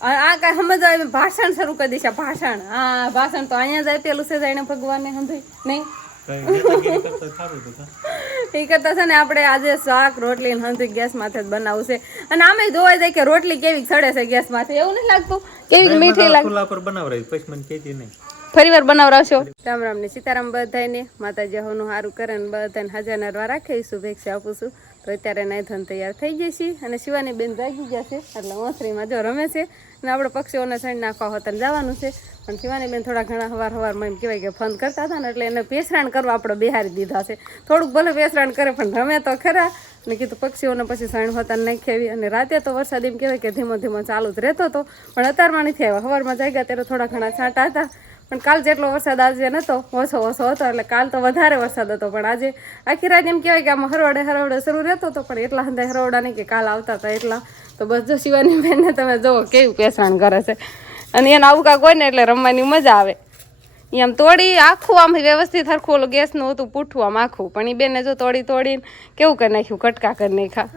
આ કઈ સમજ આવે ભાષણ શરૂ કરી દેશે ભાષણ. હા ભાષણ તો અહીંયા જ આપેલું છે જાણે ભગવાનને સમજાય નહીં એ કરતા છે ને આપણે આજે શાક રોટલી હંધી ગેસ માથે જ બનાવવું છે. અને આમે જોવા જાય કે રોટલી કેવી સડે છે ગેસ માથે એવું નહીં લાગતું કેવી મીઠી લાગે ફરી વાર બનાવરાવશો. રામ રામ ને સીતારામ બધાને માતાજી હોનું સારું કરે ને બધાને હાજર નરવા રાખે શુભેચ્છા આપું છું. તો અત્યારે નાઈ ધન તૈયાર થઈ જશે અને શિવાની બેન જાગી ગયા છે એટલે ઓસરીમાં જો રમે છે અને આપણે પક્ષીઓને સણ નાખવા હોતા જવાનું છે. પણ શિવાની બેન થોડા ઘણા હવારમાં એમ કહેવાય કે ફોન કરતા હતા ને એટલે એને પેસરાણ કરવા આપણે બેહારી દીધા છે. થોડુંક ભલે પેસરાણ કરે પણ રમે તો ખરા ને કીધું પક્ષીઓને પછી સણ હોતા નાખી. અને રાતે તો વરસાદ એમ કહેવાય કે ધીમો ધીમો ચાલુ જ રહેતો હતો પણ અત્યારમાં નથી આવ્યા. સવારમાં જાગ્યા ત્યારે થોડા ઘણા છાંટા હતા પણ કાલ જેટલો વરસાદ આજે નહોતો ઓછો હતો એટલે કાલ તો વધારે વરસાદ હતો. પણ આજે આખી રાત એમ કહેવાય કે આમાં હરવડે શરૂ રહેતો હતો પણ એટલા હંધાય હરવડા નહીં કે કાલ આવતા હતા એટલા. તો બસ જો શિવાની બેનને તમે જુઓ કેવું પેસરાણ કરે છે અને એને આવું કાંક હોય ને એટલે રમવાની મજા આવે. એ આમ તોડી આખું આમ વ્યવસ્થિત હરખું ઓલું ગેસનું હતું પૂઠું આમ આખું પણ એ બેને જો તોડીને કેવું કરી નાખ્યું કટકા કરી નાખ્યા.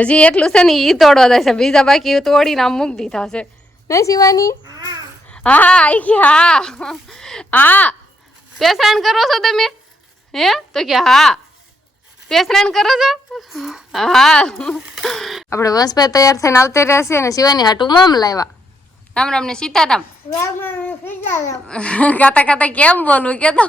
હજી એટલું છે ને એ તોડવા જાય છે બીજા બાકી તોડીને આમ મૂકી દીધા છે નહીં શિવાની? હા હા હા પેસરાણ કરો છો તમે? હે તો કે હા પેસરાણ કરો છો. હા આપણે વંશભાઈ તૈયાર થઈને આવતે રહેશે અને શિવાની હાટું મમ લાવ્યા. રામ રામ ને સીતારામ ખાતા ખાતા કેમ બોલવું કે તો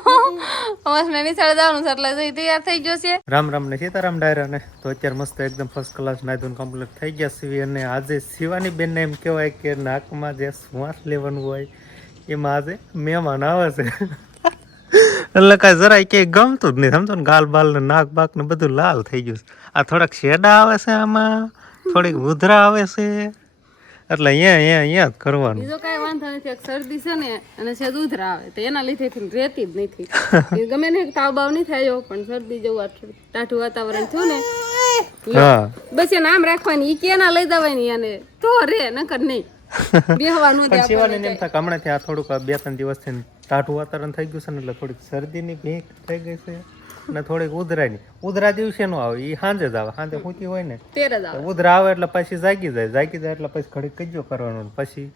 વંશને નિશાળે જવાનું છે એટલે તૈયાર થઈ ગયો છે. રામ રામ ને સીતારામ ડાયરા ને તો અત્યારે મસ્ત એકદમ ફર્સ્ટ ક્લાસ નાયધોન કમ્પ્લીટ થઈ ગયા છે. અને આજે શિવાની બેન ને એમ કહેવાય કે નાકમાં જે શ્વાસ લેવાનું હોય એમાં આજે મહેમાન આવે છે એટલે કાંઈ જરાય કે ગમતું જ નહીં સમજો ને. ગાલ બાલ ને નાક બાક ને બધું લાલ થઈ ગયું છે. આ થોડાક શેડા આવે છે આમાં થોડીક ઉધરા આવે છે એટલે અહીંયા જ કરવાનું. બીજો કાંઈ વાંધો નથી શરદી છે ને અને છે ઉધરા આવે તો એના લીધે રહેતી જ નથી. ગમે ને તાવ બાવ નહીં થાય પણ શરદી જેવું ટાઢું વાતાવરણ થયું ને બસ એને આમ રાખવાની ઈ કેના લઈ જવાય ને એને તો રે નકર નહીં બેહવાનું. પણ શિવાની એમ થાય હમણાંથી આ થોડુંક 2-3 દિવસથી ટાઢું વાતાવરણ થઈ ગયું છે ને એટલે થોડીક શરદીની ભીંક થઈ ગઈ છે અને થોડીક ઉધરાની. ઉધરા દિવસે નો આવે એ સાંજે જ આવે. સાંજે પૂતી હોય ને ઉધરા આવે એટલે પછી જાગી જાય એટલે પછી ઘડીક કજ્જો કરવાનો પછી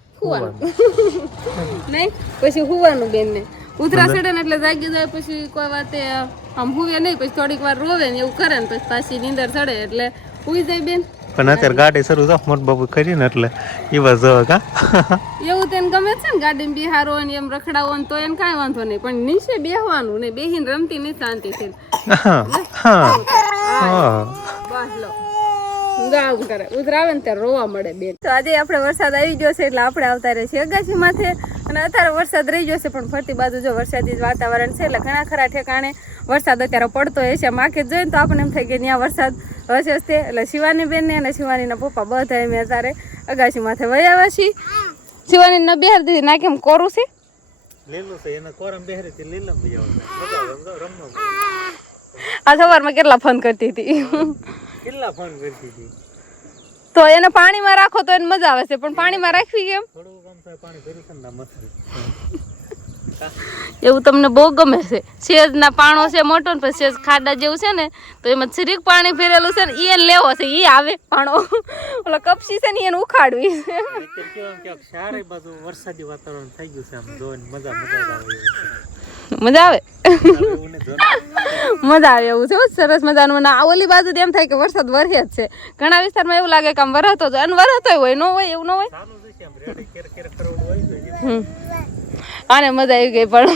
નહીં પછી હુવાનું બેન ને ઉધરા ચડે ને એટલે જાગી જાય પછી કોઈ વાતે આમ હુવે નહીં પછી થોડીક વાર રોવે ને એવું કરે ને પછી પાછી નીંદર ચડે એટલે હુઈ જાય બેન. પણ અત્યારે ગાડી શરૂ થાય મોટ બાબુ કરી ને એટલે એવા જવા કા એવું તેને ગમે છે ને ગાડીમાં બિહારો ને એમ રખડાવો ને તો એને કાંઈ વાંધો નહીં પણ નીચે બેહવાનું ને બેહીને રમતી નહીં શાંતિથી. ગાવું કરે ઉધરાવે ને ત્યારે રોવા મળે બેન. તો આજે આપણે વરસાદ આવી ગયો છે એટલે આપણે આવતા રહે છીએ અગાસી માથે અને અત્યારે વરસાદ રહી ગયો છે પણ ફરતી બાજુ જો વરસાદી વાતાવરણ છે એટલે ઘણા ખરા ઠેકાણે વરસાદ અત્યારે પડતો હોય છે. માખે જોઈને તો આપણને એમ થાય કે ત્યાં વરસાદ હશે તે એટલે શિવાની બેન ને અને શિવાનીના પપ્પા બધા અમે અત્યારે અગાસી માથે વયા છીએ. શિવાની ને બેહાર દીધી ના કેમ કોરું છે લીલું છે એને કોરમ બેહરી થી લીલમ રમવા. આ સવારમાં કેટલા ફોન કરતી હતી તો એને પાણીમાં રાખો તો એને મજા આવે છે પણ પાણીમાં રાખવી કેમ? એવું તમને બહુ ગમે છે. સેજ ના પાણો છે મોટો ને પછી સેજ ખાડા જેવું છે ને તો એમાં છીરીક પાણી ફેરેલું છે ને એને લેવો છે એ આવે પાણો ઓલો કપસી છે ને એને ઉખાડવી વરસાદી વાતાવરણ થઈ ગયું છે આમ જોઈને મજા આવે મજા આવે એવું છે. સરસ મજાનું. આ ઓલી બાજુ એમ થાય કે વરસાદ વરસે જ છે. ઘણા વિસ્તારમાં એવું લાગે કે આમ વરસતો જ અને વરસતો હોય ન હોય એવું ન હોય. આને મજા આવી ગઈ પણ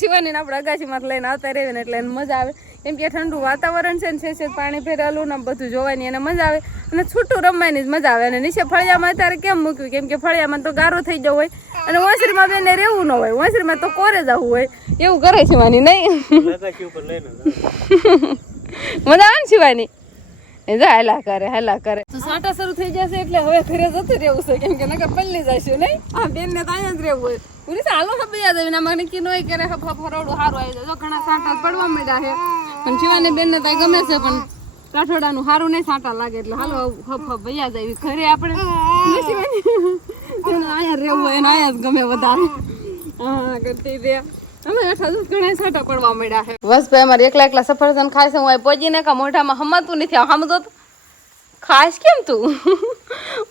શિવાની આપણે અગાસીમાં લઈને આવતા રહે ને એટલે એને મજા આવે એમ કે ઠંડુ વાતાવરણ છે ને છે પાણી ફેરેલું ને બધું જોવાની એને મજા આવે અને છૂટું રમવાની જ મજા આવે. અને નીચે ફળિયામાં અત્યારે કેમ મૂક્યું કેમ કે ફળિયામાં તો ગારો થઈ જવું હોય અને ઓસરીમાં બેને રહેવું ન હોય. ઓસરીમાં તો કોરે જવું હોય એવું કરે શિવાની નહીં મજા આવે ને શિવાની એ જો હાલા કરે તો સાટા શરૂ થઈ જશે એટલે હવે ઘરે જતું રહેવું છે કેમ કે નકર પલ્લી જઈશું નહીં. આ બેન ને તો અહીંયા જ રહેવું હોય પૂરી હાલો ખબર યાદ આવી આમાં નક્કી ન હોય કે ફરવડું સારું આવી જાય. ઘણા સાંટા પડવા માંડ્યા છે પણ શિવાની બેન ને તો ગમે છે પણ કાઠોડાનું સારું નહીં સાંટા લાગે એટલે હાલો હપ ભૈયા જાય ઘરે આપણે અહીંયા રહેવું હોય એને અહીંયા જ ગમે વધારે. હા કરતી રે અમે ઘણા સાંટા પડવા માંડ્યા છે. બસ ભાઈ અમારે એકલા સફરજન ખાય છે હું પહોંચીને કા મોઢામાં હમાતું નથી સમજો તો ખાસ કેમ તું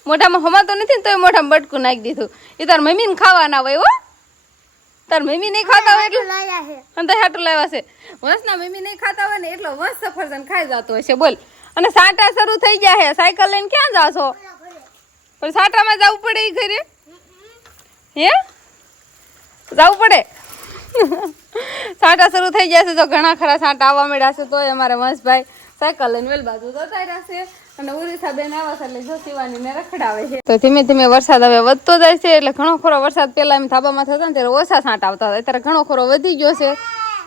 મોઢામાં હમાતો નથી ને તોય મોઢામાં બટકું નાખી દીધું. એ તાર મમ્મીને ખાવાના હોય હો. તાર મમ્મી નહીં ખાતા હોય એટલે અને તો હાટું લાવ્યા છે. વંશના મમ્મી નહીં ખાતા હોય ને એટલો વંશ સફરજન ખાઈ જતો હોય છે બોલ. અને સાટા શરૂ થઈ ગયા છે. સાયકલ લઈને ક્યાં જાવ છો? પણ સાટામાં જવું પડે એ ઘરે હે જવું પડે. સાટા શરૂ થઈ ગયા છે તો ઘણા ખરા સાટા આવવા મળ્યા છે તોય અમારે વંશભાઈ સાયકલ લઈને વેલ બાજુ જતા રહ્યા છે. અને ઉરીસા બેન આવ્યા છે એટલે જો શિવાનીને રખડાવે છે. તો ધીમે ધીમે વરસાદ હવે વધતો જાય છે એટલે ઘણો ખરો વરસાદ પેલા એમ ધાબામાં થતા ને ત્યારે ઓછા સાંટા આવતા હતા. અત્યારે ઘણો ખરો વધી ગયો છે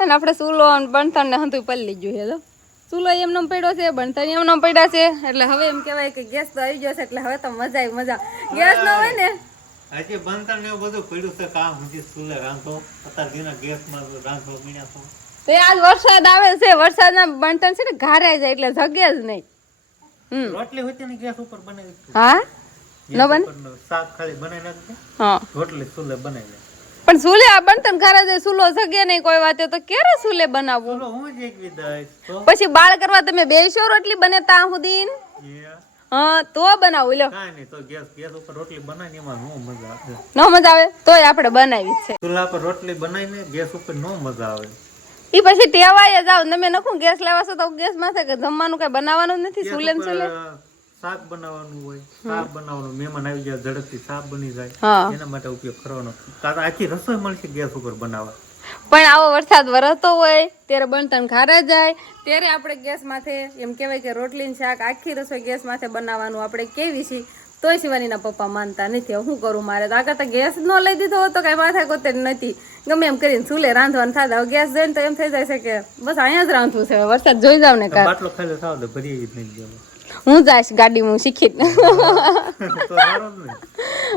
અને આપણે ચૂલો બણતણ ને હંધું પલ્લી ગયું છે. ચૂલો એમનો પડ્યો છે, બણતણ એમનો પડ્યા છે એટલે હવે એમ કહેવાય કે ગેસ તો આવી ગયો છે એટલે હવે તો મજા આવી મજા. ગેસ ન હોય ને આજે બનતા ને બધું પડ્યું છે કામ હજી સુલે રાંધો અત્યારે દિના ગેસમાં રાંધો મીણ્યા છો. તો આજ વરસાદ આવે છે. વરસાદના બણતણ છે ને ઘારાઈ જાય એટલે જગે જ નહીં. રોટલી હોય ને ગેસ ઉપર બનાવી હા ન બને શાક ખાલી બનાવી નાખજે. હા રોટલી સુલે બનાવી લે. પણ સુલે આ બણતણ ઘારા જાય સુલો જગે નહીં કોઈ વાતે તો ક્યારે સુલે બનાવવું? ચલો હું જ એક વિદાય તો પછી બાળ કરવા તમે બેસો રોટલી બને ત્યાં સુધી હા તો બનાવું લો. કાઈ નહીં તો ગેસ ઉપર રોટલી બનાવીને એમાં નો મજા આવે. ન મજા આવે તોય આપણે બનાવી જ છે. ચૂલા પર રોટલી બનાવીને ગેસ ઉપર નો મજા આવે. ઈ પછી ટેવાય જ આવ. તમે નખું ગેસ લાવવા છો તો ગેસ માં કે જમવાનું કઈ બનાવવાનું જ નથી. સુલે ને સુલે શાક બનાવવાનું હોય, શાક બનાવવાનું, મહેમાન આવી જાય ઝડપથી શાક બની જાય હા એના માટે ઉપયોગ કરવાનો. કાં આખી રસોઈ મળશે ગેસ ઉપર બનાવવા. પણ આવો વરસાદ વરસતો હોય ત્યારે બણતણ ખારા જાય ત્યારે આપણે ગેસ માથે એમ કહેવાય કે રોટલી ને શાક આખી રસોઈ ગેસ માથે બનાવવાનું આપણે કેવી છીએ તોય શિવાનીના પપ્પા માનતા નથી. હું કરું મારે તો આગળ તો ગેસ ન લઈ દીધો હોત તો કઈ માથા કોતે નથી. ગમે એમ કરીને ચૂલે રાંધવાનું થતા હવે ગેસ જઈને તો એમ થઈ જાય છે કે બસ અહીંયા જ રાંધવું છે. વરસાદ જોઈ જાવ ને કાંઈ બાટલો ખાલી થાવ તો ભરી જ નહીં ગયો. હું જાઈશ ગાડી હું શીખી તો સારો જ નહીં.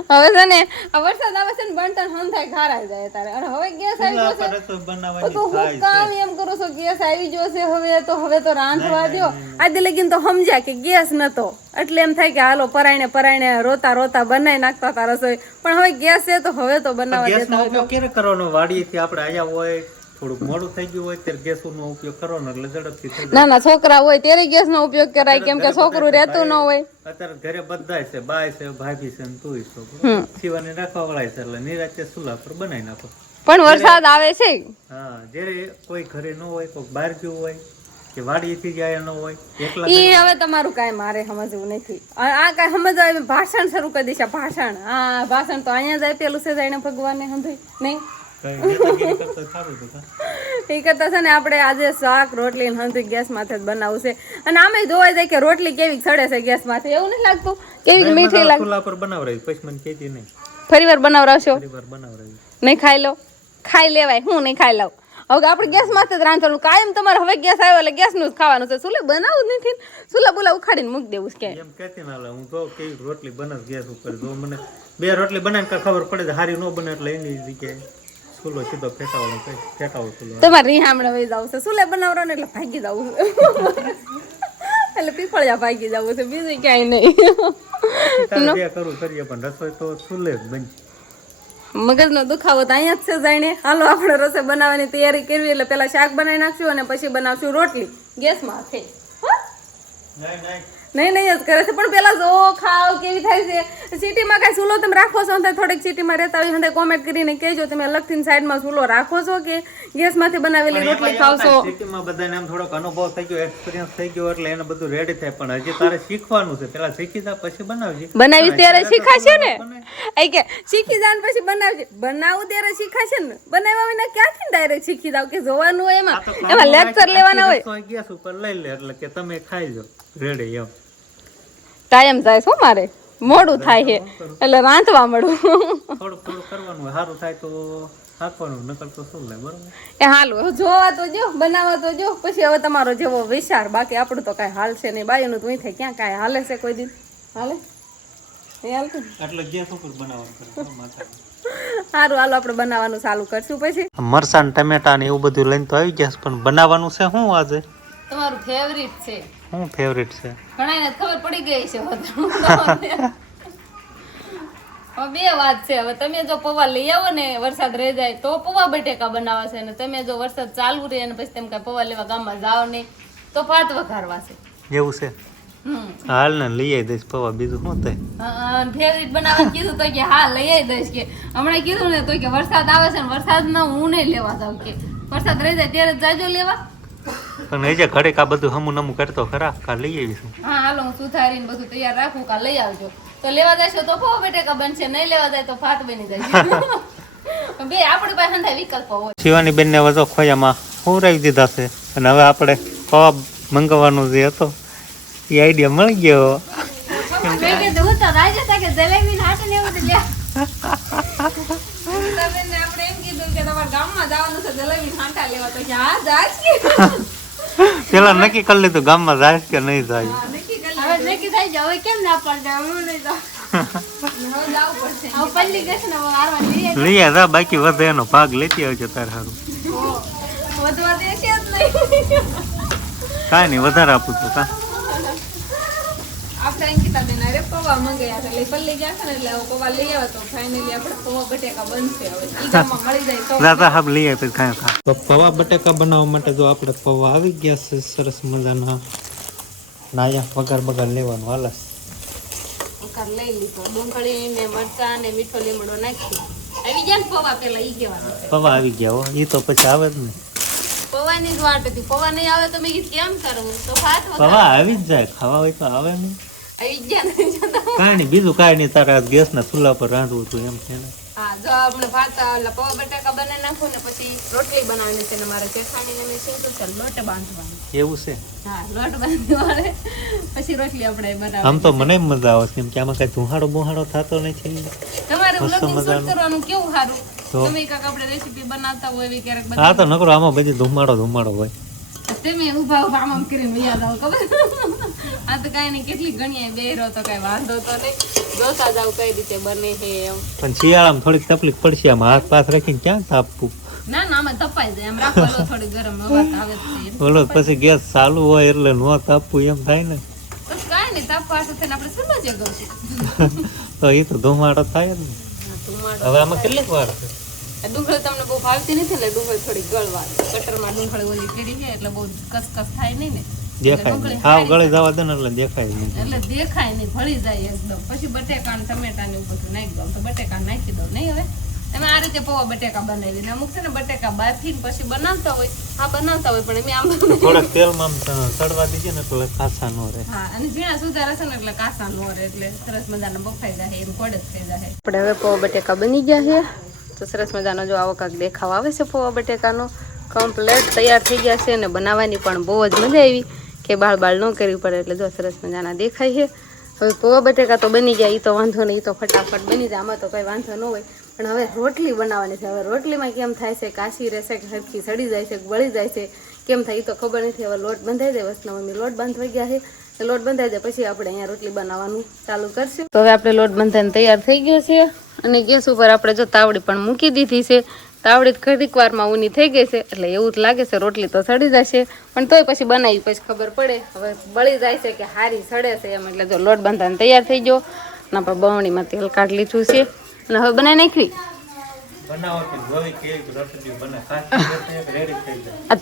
હવે છે ને આ વરસાદ આવે છે ને બણતણ હન થાય ઘારાઈ જાય તારે. અને હવે ગેસ આવી ગયો છે રસોઈ તો બનાવવાની હું થાય કામ એમ કરું છું ગેસ આવી ગયો છે હવે તો રાંધવા દ્યો. આજે લગીન તો સમજ્યા કે ગેસ નતો એટલે એમ થાય કે હાલો પરાયણે રોતા રોતા બનાવી નાખતા હતા રસોઈ. પણ હવે ગેસ છે તો હવે તો બનાવવા ગેસ નો દેતા. ઉપયોગ ક્યારે કરવાનો? વાડીએથી આપણે આયા હોય થોડુંક મોડું થઈ ગયું હોય ત્યારે ગેસ નો ઉપયોગ કરવાનો એટલે ઝડપથી થઈ જાય. નાના છોકરા હોય ત્યારે ગેસ નો ઉપયોગ કરાય કેમ કે છોકરું રહેતું ન હોય. અત્યારે ઘરે બધા છે, બાય છે, ભાભી છે, તું છો, શિવાની રાખવા વાળા છે એટલે નિરાતે ચૂલા પર બનાવી નાખો. પણ વરસાદ આવે છે હા જયારે કોઈ ઘરે ન હોય, કોઈ બહાર ગયું હોય કે વાડીએથી ગયા ન હોય એકલા ઈ હવે તમારું કાંઈ મારે સમજવું નથી. આ કાંઈ સમજવા એમ ભાષણ શરૂ કરી દેશે. ભાષણ તો અહીંયા જ આપેલું છે જાણે ભગવાનને સમજાય નહીં. નેતાગીરી કરતા સારું હતું કાં? એ કરતા છે ને આપણે આજે શાક રોટલી હંધી ગેસ માથે જ બનાવવું છે. અને આમે જોવાય જાય કે રોટલી કેવી સડે છે ગેસ માથે. એવું નથી લાગતું? કેવી મીઠી લાગે. ચૂલા પર બનાવરાવી પછી મને કહેતી નહીં. ફરી વાર બનાવરાવશો? ફરીવાર બનાવરાવી. નહીં ખાઈ લો? ખાઈ લેવાય. હું નહીં ખાઈ લઉં. હવે આપણે ગેસ માથે જ રાંધવાનું કાયમ. તમારે હવે ગેસ આવ્યો એટલે ગેસનું જ ખાવાનું છે. ચૂલે બનાવવું જ નથી. ચૂલા બુલા ઉખાડીને મૂકી દેવું છે. એમ કહેતી ના લે હું જો કેવી રોટલી બને ગેસ ઉપર. જો મને બે રોટલી બનાવીને ખબર પડે સારી ન બને એટલે એની જગ્યાએ ચૂલો સીધો ફેટાવો ચૂલો. તમારે રીહામણે વહી જવું છે. ચૂલે બનાવવાનું એટલે ભાગી જવું છે. એટલે પીપળિયા ભાગી જવું છે બીજું ક્યાંય નહીં. બે કરું કરીએ પણ રસોઈ તો ચૂલે જ બની. મગજનો દુખાવો તો અહીંયા જ છે જાણે. હાલો આપણે રસોઈ બનાવવાની તૈયારી કરવી એટલે પેલા શાક બનાવી નાખશું અને પછી બનાવશું રોટલી ગેસમાં. નહીં જ કરે છે પણ પેલા જો ખાવ કેવી થાય છે. સિટીમાં કઈ ચૂલો તમે રાખો છો? થોડીક સિટીમાં રહેતા હોય કોમેન્ટ કરીને કહેજો તમે અલગથી સાઈડમાં ચૂલો રાખો છો કે ગેસમાંથી બનાવેલી રોટલી ખાવશો? સિટીમાં બધાને આમ થોડોક અનુભવ થઈ ગયો, એક્સપિરિયન્સ થઈ ગયો એટલે એને બધું રેડી થાય. પણ હજી તારે શીખવાનું છે. પેલા શીખી જા પછી બનાવજે. બનાવી ત્યારે શીખાશે ને. એ કે શીખી જાન પછી બનાવજે. બનાવું ત્યારે શીખાશે ને. બનાવવા વિના ક્યાંથી ડાયરેક્ટ શીખી જાવ કે જોવાનું હોય એમાં લેક્ચર લેવાના હોય. ગેસ ઉપર લઈ લે એટલે કે તમે ખાઈ જાઓ રેડી. એમ ટાઈમ જાય શું મારે મોડું થાય છે એટલે રાંધવા મળું. થોડું કરવાનું હોય. સારું થાય તો નાખવાનું, નકર તો શું લે. બરોબર એ હાલું જોવા તો જો બનાવવા તો જો પછી હવે તમારો જેવો વિચાર. બાકી આપણું તો કાંઈ હાલશે નહીં. બાયુનું તો થાય ક્યાં કાંઈ હાલે છે કોઈ દિન હાલે એ હાલતું એટલે ગેસ ઉપર બનાવવાનું. સારું હાલો આપણે બનાવવાનું ચાલુ કરશું. પછી મરસાં ટમેટા ને એવું બધું લઈને તો આવી ગયા પણ બનાવવાનું છે શું આજે? તમારું ફેવરિટ છે. શું ફેવરિટ છે? ઘણાને ખબર પડી ગઈ છે. હવે બે વાત છે. હવે તમે જો પૌવા લઈ આવો ને વરસાદ રહી જાય તો પૌવા બટેકા બનાવવા છે. ને તમે જો વરસાદ ચાલુ રહે અને પછી તમે કઈ પૌવા લેવા ગામમાં જાઓ નહીં તો ભાત વઘારવા છે. એવું છે? હાલ ને લઈ આવી દઈશ પૌવા, બીજું શું થાય. ફેવરિટ બનાવવાનું કીધું તો કે હા લઈ આવી દઈશ કે હમણાં કીધું ને તો કે વરસાદ આવે છે ને વરસાદમાં હું નહીં લેવા જાઉં કે વરસાદ રહી જાય ત્યારે જાજો લેવા. પણ એ જે ઘડીક આ બધું હમું નમું કરતો ખરા, કા લઈ આવીશું. હા હાલો હું સુધારીને બધું તૈયાર રાખું, કા લઈ આવજો. તો લેવા જશો તો પૌવા બટેકા બનશે, નહીં લેવા જાય તો ભાત બની જાય. બે આપણી પાસે હંધાય વિકલ્પો હોય. શિવાની બેન ને વધો ખોયામાં હુંરાવી દીધા છે અને હવે આપણે પૌવા મંગાવવાનું જે હતો એ આઈડિયા મળી ગયો. પેલા નક્કી કરી લીધું ગામમાં જાય કે નહીં જાય. લઈ આ બાકી વધે એનો ભાગ લેતી આવજો તારે સારું. કાંઈ નહીં વધારે આપું છું કા. આપણે અંકિતા બેન અરે પૌવા મંગાયા છે એટલે પલ્લી ગયા છે ને એટલે પૌવા લઈ આવે તો ફાઇનલી આપણે પૌવા બટેકા બનશે. હવે ઈ ગામમાં મળી જાય તો દાદા હાબ લઈ આવે કાંઈ ખા. તો પૌવા બટેકા બનાવવા માટે જો આપણે પૌવા આવી ગયા છે સરસ મજાના. નાયા વગર બગર લેવાનું હાલસ. વઘાર લઈ લીધો, ડુંગળી ને મરચાં ને મીઠો લીમડો નાખી આવી ગયા ને પૌવા પેલા ઈ કહેવાનું છે. પૌવા આવી ગયા હો, ઈ તો પછી આવે જ ને. પૌવાની જ વાટ હતી, પૌવા નહીં આવે તો મેં કીધું કેમ કરવું, તો ભાત પૌવા આવી જ જાય, ખાવા હોય તો આવે નહીં. આવી ગયા ને કાંઈ નહીં, બીજું કાંઈ નહીં, તારા ગેસના ચૂલા પર રાંધવું હતું એમ છે ને. હા જો આપણે ભાત એટલે પૌવા બટાકા બનાવી નાખું ને પછી રોટલી બનાવવાની છે ને મારે જેઠાણીને મેં શું છે લોટ બાંધવાનો. એવું છે? હા લોટ બાંધવાનો પછી રોટલી આપણે બનાવવાની. આમ તો મને મજા આવે કેમ કે આમાં કઈ ધુહાડો બુહાડો થતો નથી. તમારે વ્લોગિંગ શૂટ કરવાનું કેવું સારું. તમે કાક આપણે રેસીપી બનાવતા હોય એવી ક્યારેક હા તો નકરો આમાં બધી ધુમાડો હોય. તમે ઉભા આમ કરીને યાદ આવો ખબર. આ તો કાંઈ નહીં, કેટલી ઘણી બેરો તો કઈ વાંધો તો નહીં, જોતા જાવ કઈ રીતે બને છે એમ. પણ શિયાળામાં થોડીક તકલીફ પડશે, આમાં હાથ પાથ રાખીને ક્યાં તાપવું. ના ના આમાં તપાઈ જાય એમ રાખો, થોડી ગરમ હવા આવે છે. બોલો પછી ગેસ ચાલુ હોય એટલે નો તાપવું એમ થાય ને. બસ કાંઈ નહીં, તાપવા તો થઈને આપણે શું જગાવશું. તો એ તો ધુમાડો થાય જ ને. હવે આમાં કેટલીક વાર છે. ડુંગળી તમને બહુ ભાવતી નથી એટલે ડુંગળી થોડી ગળવા, કટરમાં ડુંગળી ઓલી કરી છે એટલે બહુ કસકસ થાય નહીં ને. દેખાય નહીં, હાવ ગળી જવા દે ને એટલે દેખાય નહીં. એટલે દેખાય નહીં, ભળી જાય એકદમ. પછી બટેકા ને ટમેટા ને એવું બધું નાખી દઉં તો બટેકા નાખી દઉં નહીં. હવે તમે આ રીતે પૌવા બટેકા બનાવી ને અમુક છે ને બટેકા બાફીને પછી બનાવતા હોય, હા બનાવતા હોય પણ એમ આમ થોડાક તેલમાં સડવા દીજે ને એટલે કાસા નો રહે. હા અને ઝીણા સુધારે છે ને એટલે કાસા નો રહે, એટલે સરસ મજાના બફાઈ જાય એમ કોડ જ થઈ જાય. આપણે હવે પૌવા બટેકા બની ગયા છે તો સરસ મજાનો જો આવો કાંક દેખાવ આવે છે પૌવા બટેકાનો. કમ્પ્લેટ તૈયાર થઈ ગયા છે અને બનાવવાની પણ બહુ જ મજા આવી કે બાળ ન કરવી પડે, એટલે જો સરસ મજાના દેખાય છે. હવે પૌવા બટેકા તો બની ગયા, એ તો વાંધો નહીં, એ તો ફટાફટ બની જાય, આમાં તો કંઈ વાંધો ન હોય. પણ હવે રોટલી બનાવવાની છે. હવે રોટલીમાં કેમ થાય છે, કાશી રહેશે કે હરખી સડી જાય છે, બળી જાય છે, કેમ થાય એ તો ખબર નથી. હવે લોટ બંધાઈ જાય, વસના મમ્મી લોટ બાંધવા ગયા છે, લોટ બંધાઈ જાય પછી આપણે અહીંયા રોટલી બનાવવાનું ચાલુ કરશું. તો હવે આપણે લોટ બંધાઈને તૈયાર થઈ ગયો છે અને ગેસ ઉપર આપણે જો તાવડી પણ મૂકી દીધી છે. તાવડી ઘડીક વારમાં ઊની થઈ ગઈ છે એટલે એવું જ લાગે છે રોટલી તો સડી જશે, પણ તોય પછી બનાવી પછી ખબર પડે હવે બળી જાય છે કે હારી સડે છે એમ. એટલે જો લોટ બંધાઈને તૈયાર થઈ ગયો અને આપણે બવણીમાં તેલ કાઢી લીધું છે અને હવે બનાવી નાખવી.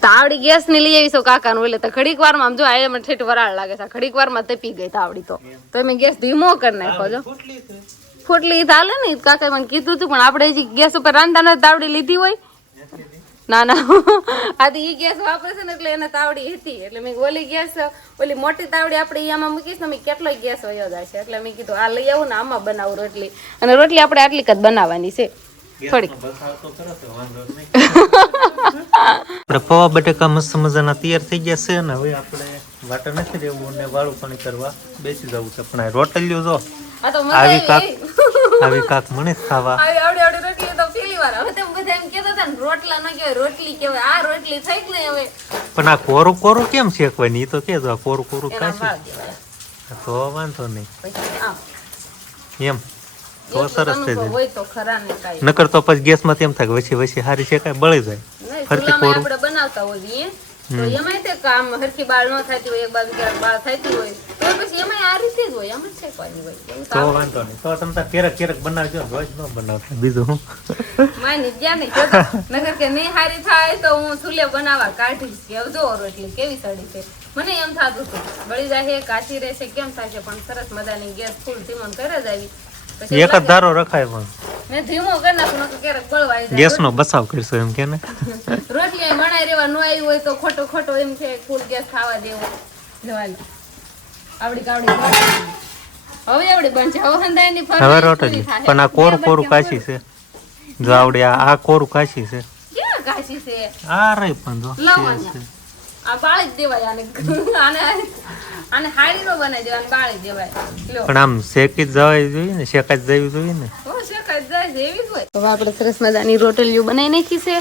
તાવડી ગેસ ની લઈ આવીશું કાકા નું, એટલે ઘડીક વાર માં જો આ ઠેઠ વરાળ લાગે છે, ઘડીક વાર માં તપી ગઈ તાવડી તો મેં ગેસ ધીમો કરી નાખ્યો. જો ફૂટલી ચાલે ને, કાકા મને કીધું હતું પણ આપણે હજી ગેસ ઉપર રાંધતા તાવડી લીધી હોય. ના ના આથી ઈ ગેસ વાપરે છે ને એટલે એને તાવડી હતી, એટલે મેં ઓલી ગેસ ઓલી મોટી તાવડી આપણે આમાં મૂકીશ ને મેં કેટલો ગેસ વયો જાય છે, એટલે મેં કીધું આ લઈ આવું ને આમાં બનાવું રોટલી. અને રોટલી આપણે આટલીક જ બનાવવાની છે થોડીક. આપણે પૌવા બટેકા મસ્ત મજાના તૈયાર થઈ ગયા છે ને હવે આપણે વાટર નથી રહેવું અને વાળું પાણી કરવા બેસી જવું છે. પણ આ રોટલીઓ જો આવી કાક મને ખાવા આવડી રોટલી તો પેલી વાર. હવે તમે બધા એમ કહેતા હતા ને રોટલા ના કહેવાય રોટલી કહેવાય, આ રોટલી થઈ જ નહીં. હવે પણ આ કોરું કોરું કેમ શેકવાની એ તો કેજો, આ કોરું કોરું કાશી તો વાંધો નહીં એમ તો સરસ થઈ જાય. હોય તો ખરા ને કાઈ નકર તો પછી ગેસ માં તેમ થાય વચ્ચે વચ્ચે હારી શેકાય બળી જાય. ફરતી કોરું આપણે બનાવતા હોઈએ તો એમાંય તે કામ હરખી બાળ ન થતી હોય, એક બાજુ ક્યારેક બાળ થતી હોય તો પછી એમાંય આ રીતે જ હોય, એમાં શેકવાની હોય. તો વાંધો નહીં, તો તમે ક્યારેક બનાવજો, રોજ ન બનાવતા. બીજું માની જ્યાં નહીં જોતો નગર કે નહીં હારી થાય તો હું ચૂલે બનાવવા કાઢીશ કે જો રોટલી કેવી સડી છે. મને એમ થતું હતું બળી જાય કાચી રહેશે કેમ થશે, પણ સરસ મજાની ગેસ ફૂલ ધીમો કરે જ આવી. પછી એક જ ધારો રખાય પણ મેં ધીમો કરી નાખું નકર ક્યારેક બળવાઈ જાય. ગેસ નો બચાવ કરશો એમ કે ને. રોટલી અહીં વણાઈ રહેવા ન આવી હોય તો ખોટો ખોટો એમ છે ફૂલ ગેસ ખાવા દેવો જવાનું. આવડી કાવડી હવે આવડી બનશે. હવે હંધાઈની હવે ફરમાઈશ રોટલી પૂરી થાય. પણ આ કોરું કોરું કાચી છે જો આવડે આ કોરું કાચી છે ક્યાં કાચી છે? આ રહી પણ જો લાવવાના. આ બાળી જ દેવાય આને. આને હારી નો બનાવી દેવાય, બાળી દેવાય. લ્યો. પણ આમ શેકી જ જવાય જોઈએ ને, શેકાઈ જ જવી જોઈએ ને. હો શેકાઈ જાય છે એવી જ હોય. હવે આપણે સરસ મજાની રોટલીઓ બનાવી નાખી છે.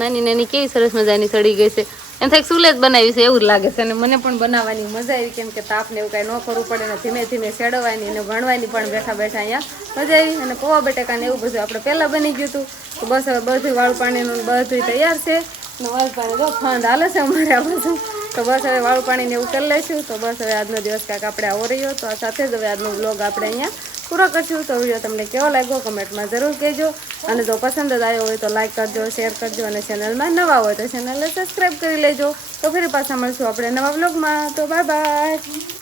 નાની નાની કેવી સરસ મજાની સડી ગઈ છે. એમ થાય સુલે જ બનાવી છે એવું જ લાગે છે. અને મને પણ બનાવવાની મજા આવી, કેમ કે તાપ ને એવું કાંઈ ન કરવું પડે ને ધીમે ધીમે શેડવાની અને વણવાની પણ બેઠા બેઠા અહીંયા મજા આવી. અને પૌવા બટેકા ને એવું બધું આપણે પહેલાં બની ગયું હતું. તો બસ હવે બધું વાળું પાણીનું બધું તૈયાર છે. ને વાળું પાણી તો ફંડ હાલે છે અમારે આ બધું. તો બસ હવે વાળું પાણીને એવું કરી લઈશું. તો બસ હવે આજનો દિવસ કાંઈક આપણે આવો રહ્યો. તો આ સાથે જ હવે આજનો વ્લોગ આપણે અહીંયા પૂરો કરશું. તો વિડીયો તમને કેવો લાગ્યો કમેન્ટમાં જરૂર કહેજો. અને જો પસંદ જ આવ્યો હોય તો લાઈક કરજો, શેર કરજો. અને ચેનલમાં નવા હોય તો ચેનલને સબસ્ક્રાઈબ કરી લેજો. તો ફરી પાછા મળશું આપણે નવા વ્લોગમાં. તો બાય બાય.